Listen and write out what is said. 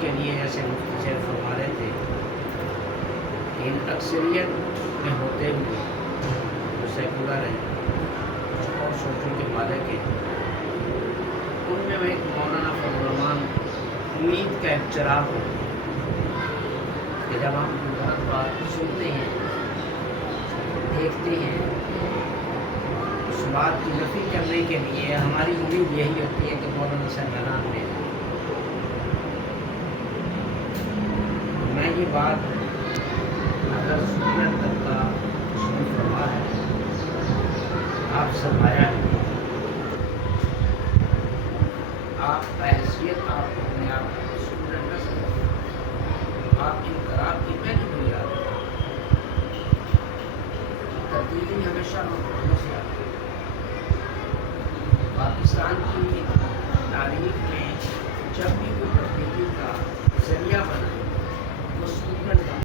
کے لیے ایسے مختصر فرما رہے تھے کہ ان اکثریت میں ہوتے ہوئے جو سیکولر ہیں اور سوچوں کے مالک ہیں، ان میں ایک مولانا فضل الرحمان امید کا ایک چراغ ہو کہ جب ہم غلط بات سنتے ہیں، دیکھتے ہیں، اس بات کی نفی کرنے کے لیے ہماری امید یہی ہوتی ہے کہ مولانا سرگران نے میں یہ بات اگر سنت تک کا سن فرما ہے، آپ سرمایہ ہے، آپ بحیثیت آپ اپنے آپ کو اسٹوڈنٹ نہ سمجھیں، آپ انقلاب کی پہلی بنیاد ہے، تبدیلی ہمیشہ مقدموں سے آتی ہے۔ پاکستان کی تاریخ میں جب بھی